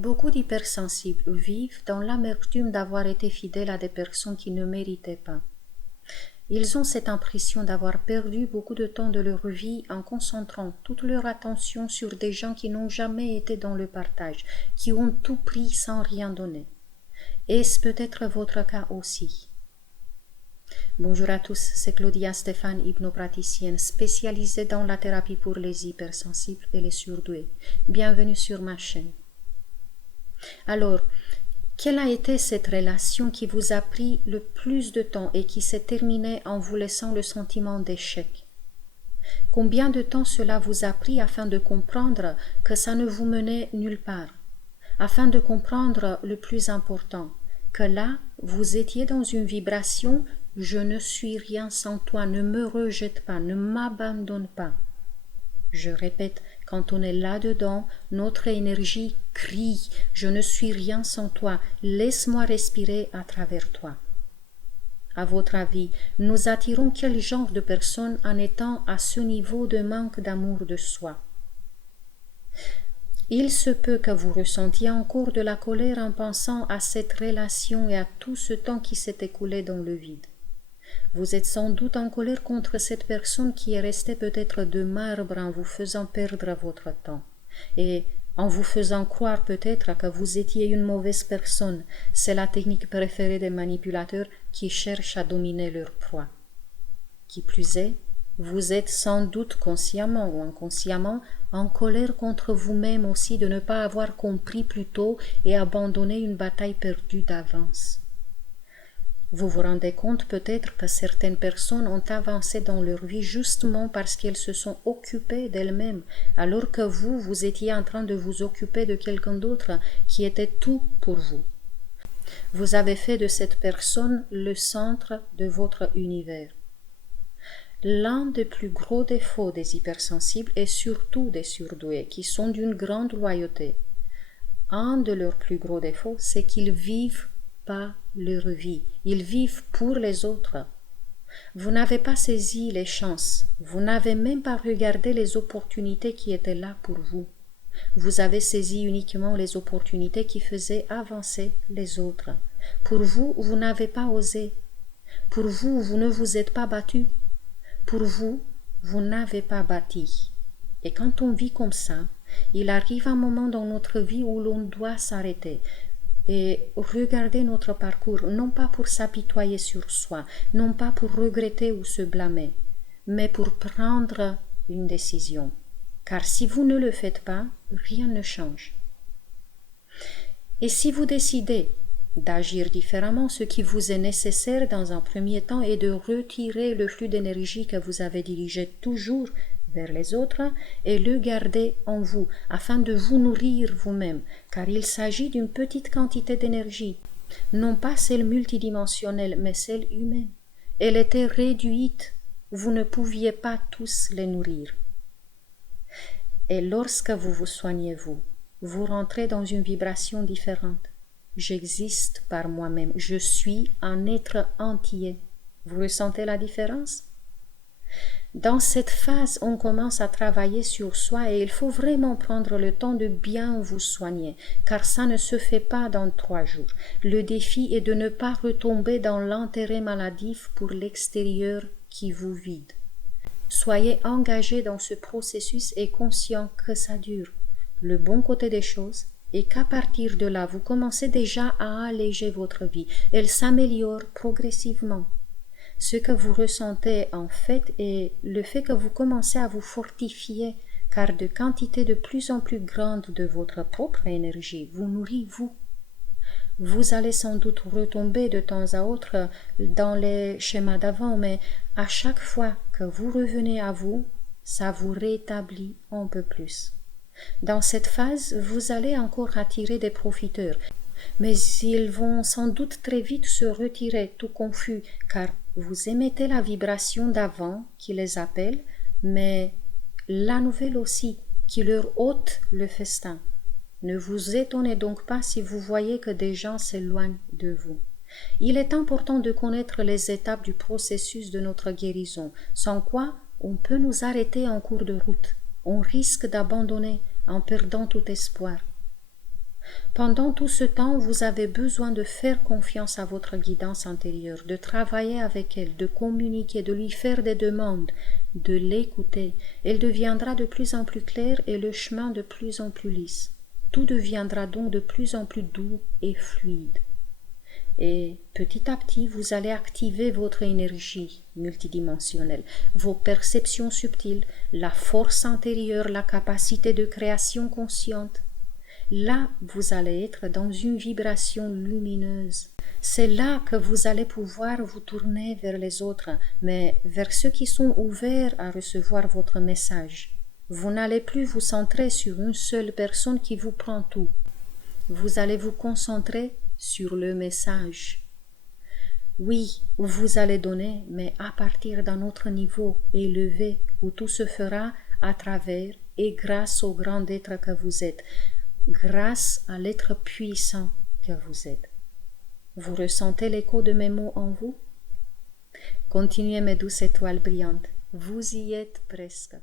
Beaucoup d'hypersensibles vivent dans l'amertume d'avoir été fidèles à des personnes qui ne méritaient pas. Ils ont cette impression d'avoir perdu beaucoup de temps de leur vie en concentrant toute leur attention sur des gens qui n'ont jamais été dans le partage, qui ont tout pris sans rien donner. Est-ce peut-être votre cas aussi? Bonjour à tous, c'est Claudia Stéphane, hypnopraticienne spécialisée dans la thérapie pour les hypersensibles et les surdoués. Bienvenue sur ma chaîne. Alors, quelle a été cette relation qui vous a pris le plus de temps et qui s'est terminée en vous laissant le sentiment d'échec? Combien de temps cela vous a pris afin de comprendre que ça ne vous menait nulle part, afin de comprendre le plus important, que là, vous étiez dans une vibration « je ne suis rien sans toi, ne me rejette pas, ne m'abandonne pas ». Je répète, quand on est là-dedans, notre énergie crie « je ne suis rien sans toi, laisse-moi respirer à travers toi ». À votre avis, nous attirons quel genre de personnes en étant à ce niveau de manque d'amour de soi? Il se peut que vous ressentiez encore de la colère en pensant à cette relation et à tout ce temps qui s'est écoulé dans le vide. Vous êtes sans doute en colère contre cette personne qui est restée peut-être de marbre en vous faisant perdre votre temps et en vous faisant croire peut-être que vous étiez une mauvaise personne. C'est la technique préférée des manipulateurs qui cherchent à dominer leur proie. Qui plus est, vous êtes sans doute consciemment ou inconsciemment en colère contre vous-même aussi de ne pas avoir compris plus tôt et abandonné une bataille perdue d'avance. Vous vous rendez compte peut-être que certaines personnes ont avancé dans leur vie justement parce qu'elles se sont occupées d'elles-mêmes, alors que vous étiez en train de vous occuper de quelqu'un d'autre qui était tout pour vous. Vous avez fait de cette personne le centre de votre univers. L'un des plus gros défauts des hypersensibles et surtout des surdoués, qui sont d'une grande loyauté, un de leurs plus gros défauts, c'est qu'ils vivent pas leur vie, ils vivent pour les autres. Vous n'avez pas saisi les chances, vous n'avez même pas regardé les opportunités qui étaient là pour vous. Vous avez saisi uniquement les opportunités qui faisaient avancer les autres. Pour vous, vous n'avez pas osé. Pour vous, vous ne vous êtes pas battu. Pour vous, vous n'avez pas bâti. Et quand on vit comme ça, il arrive un moment dans notre vie où l'on doit s'arrêter et regarder notre parcours, non pas pour s'apitoyer sur soi, non pas pour regretter ou se blâmer, mais pour prendre une décision. Car si vous ne le faites pas, rien ne change. Et si vous décidez d'agir différemment, ce qui vous est nécessaire dans un premier temps est de retirer le flux d'énergie que vous avez dirigé toujours vers les autres et le garder en vous afin de vous nourrir vous-même, car il s'agit d'une petite quantité d'énergie, non pas celle multidimensionnelle, mais celle humaine. Elle était réduite, vous ne pouviez pas tous les nourrir. Et lorsque vous vous soignez vous rentrez dans une vibration différente. J'existe par moi-même, je suis un être entier. Vous ressentez la différence? Dans cette phase, on commence à travailler sur soi et il faut vraiment prendre le temps de bien vous soigner, car ça ne se fait pas dans 3 jours. Le défi est de ne pas retomber dans l'intérêt maladif pour l'extérieur qui vous vide. Soyez engagés dans ce processus et conscients que ça dure. Le bon côté des choses est qu'à partir de là, vous commencez déjà à alléger votre vie. Elle s'améliore progressivement. Ce que vous ressentez en fait est le fait que vous commencez à vous fortifier, car de quantité de plus en plus grande de votre propre énergie vous nourrit vous. Vous allez sans doute retomber de temps à autre dans les schémas d'avant, mais à chaque fois que vous revenez à vous, ça vous rétablit un peu plus. Dans cette phase, vous allez encore attirer des profiteurs, mais ils vont sans doute très vite se retirer tout confus, car vous émettez la vibration d'avant qui les appelle, mais la nouvelle aussi, qui leur ôte le festin. Ne vous étonnez donc pas si vous voyez que des gens s'éloignent de vous. Il est important de connaître les étapes du processus de notre guérison, sans quoi on peut nous arrêter en cours de route. On risque d'abandonner en perdant tout espoir. Pendant tout ce temps, vous avez besoin de faire confiance à votre guidance intérieure, de travailler avec elle, de communiquer, de lui faire des demandes, de l'écouter. Elle deviendra de plus en plus claire et le chemin de plus en plus lisse. Tout deviendra donc de plus en plus doux et fluide. Et petit à petit, vous allez activer votre énergie multidimensionnelle, vos perceptions subtiles, la force intérieure, la capacité de création consciente. Là, vous allez être dans une vibration lumineuse. C'est là que vous allez pouvoir vous tourner vers les autres, mais vers ceux qui sont ouverts à recevoir votre message. Vous n'allez plus vous centrer sur une seule personne qui vous prend tout. Vous allez vous concentrer sur le message. Oui, vous allez donner, mais à partir d'un autre niveau élevé, où tout se fera à travers et grâce au grand être que vous êtes, grâce à l'être puissant que vous êtes. Vous ressentez l'écho de mes mots en vous? Continuez mes douces étoiles brillantes, vous y êtes presque.